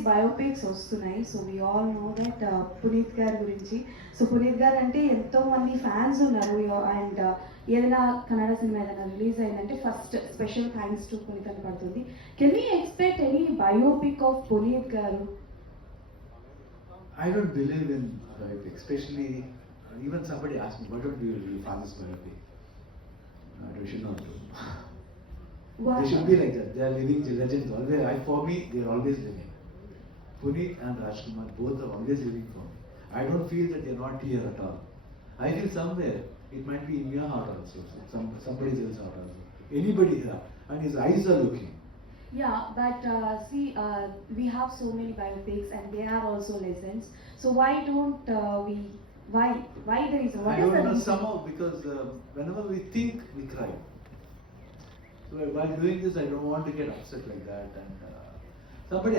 Days biopics వస్తున్నాయి. So we all know that Puneeth గారి గురించి. సో పునీత్ గారు అంటే ఎంతో మంది ఫ్యాన్స్ ఉన్నారు. అండ్ ఏదైనా కన్నడ సినిమా ఏదైనా రిలీజ్ అయిందంటే first special thanks to Puneeth అని పడుతుంది. Can we expect any biopic of Puneeth గారు? I don't believe in biopic, especially even somebody asked me, why don't we do father's biopic? We should not do. They should be like that. They are living legends. Always, for me, they are always living. Puneet and Rajkumar both are always living for me. I don't feel that they are not here at all. I feel somewhere it might be in your heart also, somebody else's heart also. Anybody here, and his eyes are looking. Yeah, but see, we have so many biopics and there are also lessons. So why don't why there is, what I is don't the know, reason? somehow, because whenever we think, we cry. So while doing this, I don't want to get upset like that. And somebody